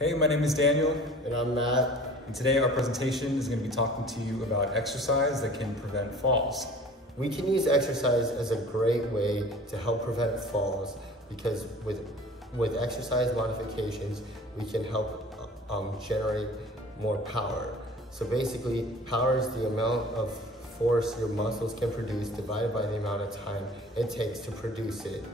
Hey, my name is Daniel. And I'm Matt. And today our presentation is going to be talking to you about exercise that can prevent falls. We can use exercise as a great way to help prevent falls because with exercise modifications, we can help generate more power. So basically, power is the amount of force your muscles can produce divided by the amount of time it takes to produce it.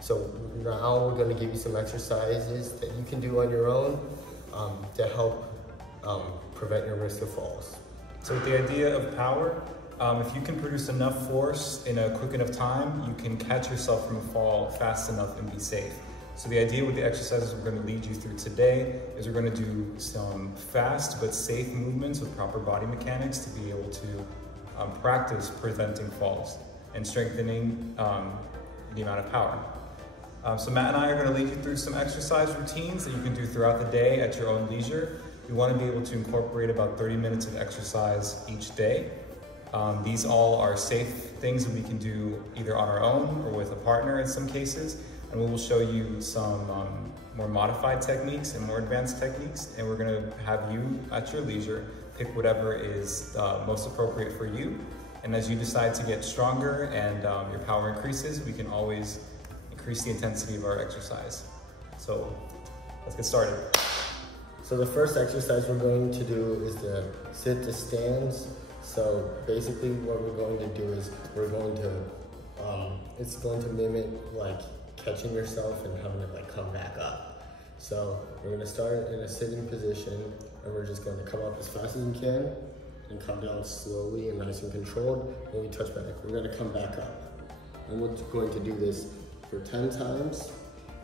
So now we're going to give you some exercises that you can do on your own to help prevent your risk of falls. So with the idea of power, if you can produce enough force in a quick enough time, you can catch yourself from a fall fast enough and be safe. So the idea with the exercises we're going to lead you through today is we're going to do some fast but safe movements with proper body mechanics to be able to practice preventing falls and strengthening the amount of power. So Matt and I are going to lead you through some exercise routines that you can do throughout the day at your own leisure. We want to be able to incorporate about 30 minutes of exercise each day. These all are safe things that we can do either on our own or with a partner in some cases. And we will show you some more modified techniques and more advanced techniques. And we're going to have you at your leisure pick whatever is most appropriate for you. And as you decide to get stronger and your power increases, we can always increase the intensity of our exercise. So let's get started. So the first exercise we're going to do is the sit to stands. So basically what we're going to do is we're going to, it's going to mimic like catching yourself and having to like come back up. So we're going to start in a sitting position and we're just going to come up as fast as we can and come down slowly and nice and controlled. When we touch back, we're going to come back up. And we're going to do this for 10 times.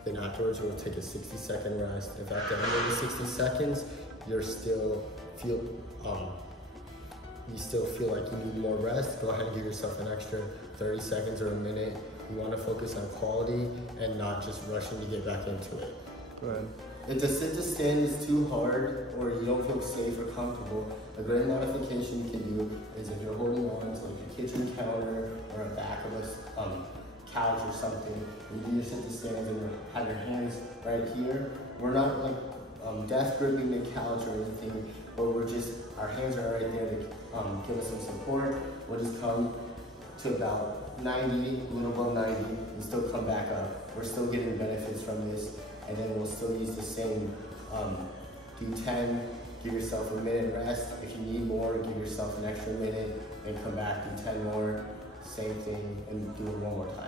Then afterwards, we'll take a 60-second rest. If at the end of the 60 seconds, you still feel like you need more rest, go ahead and give yourself an extra 30 seconds or a minute. You want to focus on quality and not just rushing to get back into it. Good. If the sit to stand is too hard or you don't feel safe or comfortable, a great modification you can do is if you're holding on to like a kitchen counter or a back of a couch or something, and you do your sit to stand and you have your hands right here. We're not like death gripping the couch or anything, but our hands are right there to give us some support. We'll just come to about 90, a little above 90, and still come back up. We're still getting benefits from this, and then we'll still use the same, do 10, give yourself a minute rest. If you need more, give yourself an extra minute, and come back, do 10 more, same thing, and do it one more time.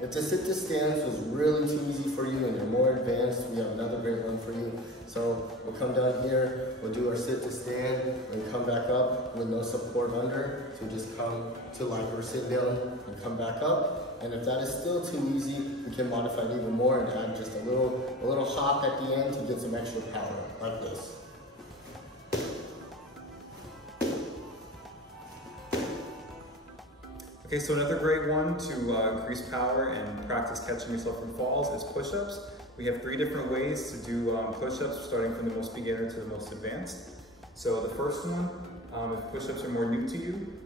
If the sit to stands was really too easy for you and you're more advanced, we have another great one for you. So we'll come down here, we'll do our sit to stand, and come back up with no support under. So just come to like we're sitting down and come back up. And if that is still too easy, we can modify it even more and add just a little hop at the end to get some extra power, like this. Okay, so another great one to increase power and practice catching yourself from falls is push-ups. We have 3 different ways to do push-ups, starting from the most beginner to the most advanced. So the first one, if push-ups are more new to you,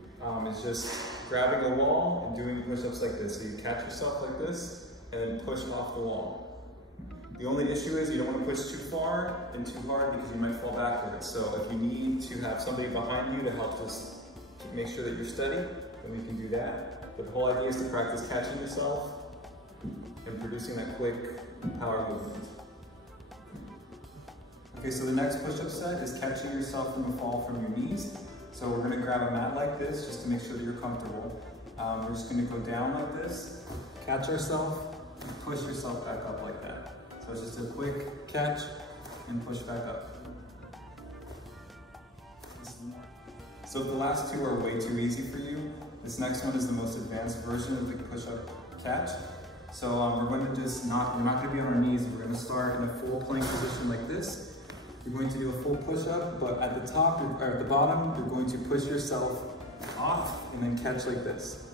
is just grabbing a wall and doing push-ups like this. So you catch yourself like this and then push off the wall. The only issue is you don't want to push too far and too hard because you might fall backwards. So if you need to have somebody behind you to help just make sure that you're steady, then we can do that. But the whole idea is to practice catching yourself and producing that quick power movement. Okay, so the next push-up set is catching yourself from a fall from your knees. So we're gonna grab a mat like this just to make sure that you're comfortable. We're just gonna go down like this, catch ourselves, and push yourself back up like that. So it's just a quick catch and push back up. So if the last 2 are way too easy for you, this next one is the most advanced version of the push-up catch. So we're going to just we're not going to be on our knees. We're going to start in a full plank position like this. You're going to do a full push-up, but at the top or at the bottom, you're going to push yourself off and then catch like this.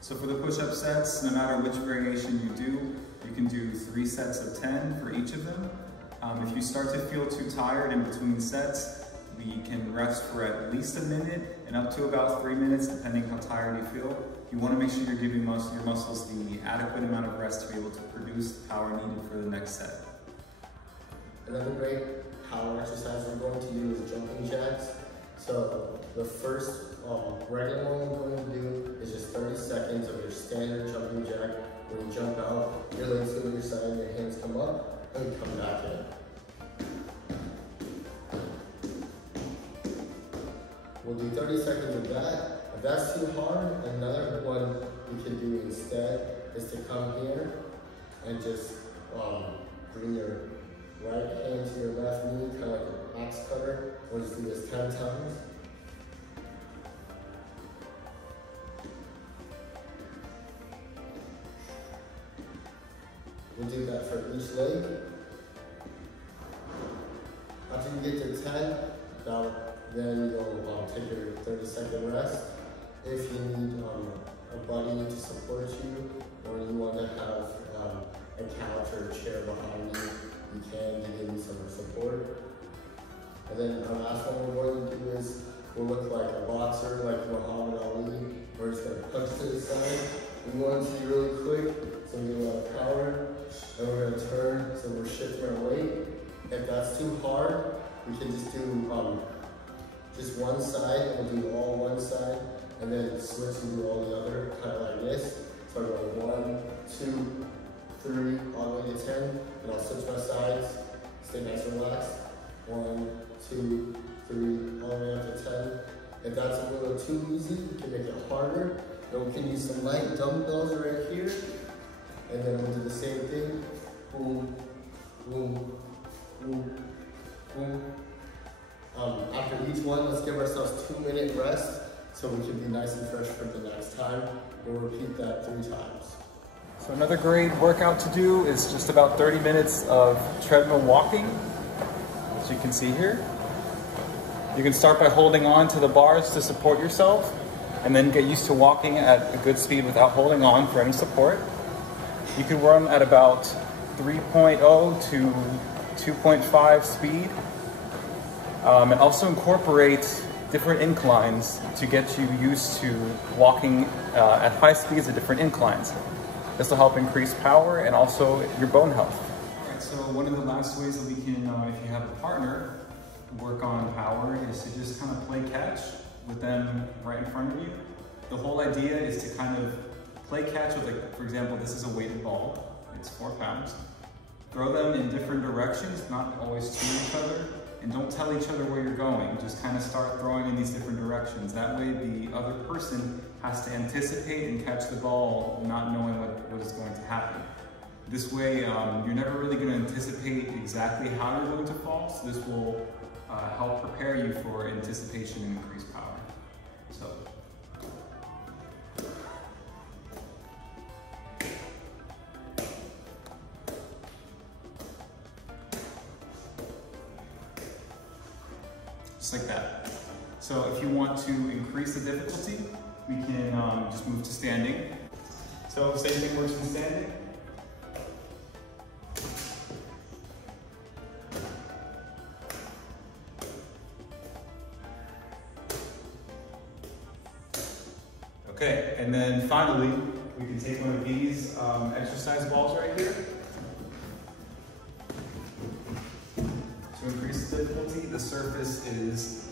So for the push-up sets, no matter which variation you do, you can do 3 sets of 10 for each of them. If you start to feel too tired in between sets, we can rest for at least a minute and up to about 3 minutes, depending how tired you feel. you want to make sure you're giving your muscles the adequate amount of rest to be able to produce the power needed for the next set. Another great power exercise we're going to do is jumping jacks. So the first regular one we're going to do is just 30 seconds of your standard jumping jack. When you jump out, your legs go to your side, your hands come up, and you come back in. We'll do 30 seconds of that. If that's too hard, another one you can do instead is to come here and just bring your right hand to your left knee, kind of like an axe cutter. We'll just do this 10 times. We'll do that for each leg. After you get to 10, then you'll take your 30-second rest. If you need a buddy to support you, or you want to have a couch or a chair behind you, you can give you some support. And then our last one we're going to do is, we'll look like a boxer, like Muhammad Ali. We're just going to punch to the side. We want it to be really quick, so we get a lot of power. And we're going to turn, so we're shifting our weight. If that's too hard, we can just do just one side, and we'll do all one side, and then switch and do all the other, kind of like this. So I go 1, 2, 3, all the way to 10, and I'll switch my sides, stay nice and relaxed. 1, 2, 3, all the way up to 10. If that's a little too easy, we can make it harder. And we can use some light dumbbells right here, and then we'll do the same thing. Boom, boom, boom, boom. After each one, let's give ourselves 2-minute rest so we can be nice and fresh for the next time. We'll repeat that 3 times. So another great workout to do is just about 30 minutes of treadmill walking, as you can see here. You can start by holding on to the bars to support yourself, and then get used to walking at a good speed without holding on for any support. You can run at about 3.0 to 2.5 speed. And also incorporate different inclines to get you used to walking at high speeds at different inclines. This will help increase power and also your bone health. All right, so one of the last ways that we can, if you have a partner, work on power is to just kind of play catch with them right in front of you. The whole idea is to kind of play catch with, like, for example, this is a weighted ball. It's 4 pounds. Throw them in different directions, not always to each other. And don't tell each other where you're going. Just kind of start throwing in these different directions. That way the other person has to anticipate and catch the ball, not knowing what is going to happen. This way, you're never really going to anticipate exactly how you're going to fall. So this will help prepare you for anticipation and increased power. So. Just like that. So if you want to increase the difficulty, we can just move to standing. So same thing works in standing. Okay, and then finally, we can take one of these exercise balls right here. To increase the difficulty, the surface is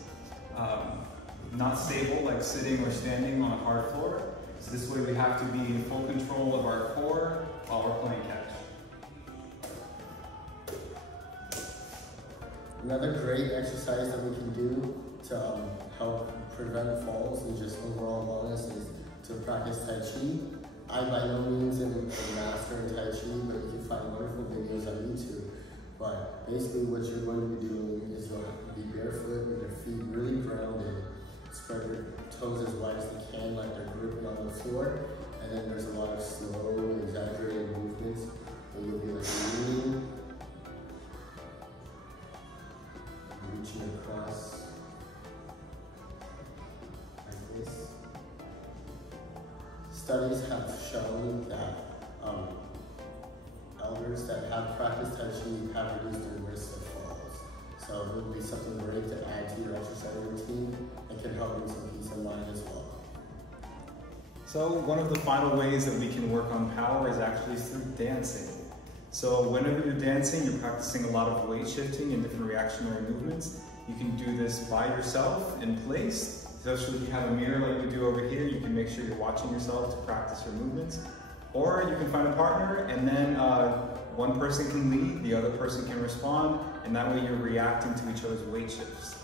not stable, like sitting or standing on a hard floor. So this way we have to be in full control of our core while we're playing catch. Another great exercise that we can do to help prevent falls and just overall wellness is to practice Tai Chi. I by no means am a master in Tai Chi, but you can find wonderful videos on YouTube. But basically what you're going to be doing is you'll be barefoot with your feet really grounded. Spread your toes as wide as they can, like they're gripping on the floor. And then there's a lot of slow, exaggerated movements where you'll be like leaning, reaching across like this. Studies have shown that elders that have practiced Tai Chi have reduced their risk of falls. So it would be something great to add to your exercise routine and can help bring some peace of mind as well. So one of the final ways that we can work on power is actually through dancing. So whenever you're dancing, you're practicing a lot of weight shifting and different reactionary movements. You can do this by yourself in place. Especially if you have a mirror like we do over here, you can make sure you're watching yourself to practice your movements. Or you can find a partner, and then one person can lead, the other person can respond, and that way you're reacting to each other's weight shifts.